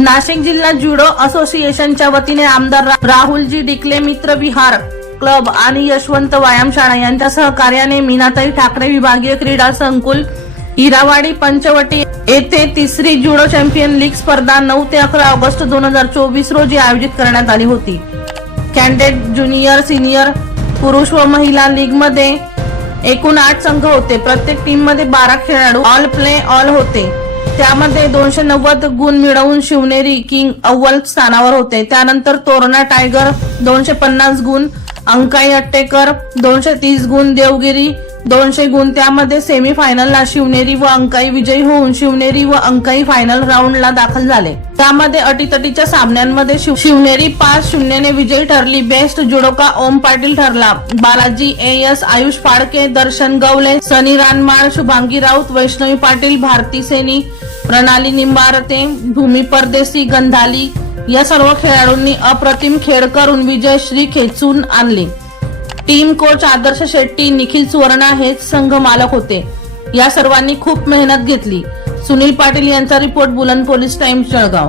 नाशिक जिल्हा जुडो असोसिएशनच्या वतीने आमदार राहुलजी डिकले मित्र विहार क्लब आणि यशवंत व्यायामशाळा यांच्या सहकार्याने मीनाताई ठाकरे विभागीय क्रीडा संकुल हिरावाडी पंचवटी येथे तिसरी जुडो चॅम्पियन लीग स्पर्धा नऊ ते अकरा ऑगस्ट दोन हजार चोवीस रोजी आयोजित करण्यात आली होती. कॅन्डेट ज्युनियर सिनियर पुरुष व महिला लीगमध्ये एकूण आठ संघ होते. प्रत्येक टीममध्ये बारा खेळाडू ऑल प्ले ऑल होते. त्यामध्ये दोनशे नव्वद गुण मिळवून शिवनेरी किंग अव्वल स्थानावर होते. त्यानंतर तोरणा टायगर दोनशे पन्नास गुण अंकाई अट्टेकर दोनशे तीस गुण देवगिरी दोनशे गुण त्यामध्ये सेमी फायनलला शिवनेरी व अंकाई विजयी होऊन शिवनेरी व अंकाई फायनल राऊंडला दाखल झाले. त्यामध्ये अटीतटीच्या सामन्यांमध्ये शिवनेरी पाच शून्यने विजयी ठरली. बेस्ट जुडोका ओम पाटील ठरला. बालाजी ए एस आयुष फाडके दर्शन गवले सनी रानमाळ शुभांगी राऊत वैष्णवी पाटील भारती सेनी प्रणाली निंबारते भूमी परदेसी गंधाली या सर्व खेळाडूंनी अप्रतिम खेळ करून विजयश्री खेचून आणली. टीम कोच आदर्श शेट्टी निखिल सुवर्णा हेच संघ मालक होते. या सर्वांनी खूप मेहनत घेतली. सुनील पाटील यांचा रिपोर्ट बुलंद पोलीस टाइम्स जळगाव.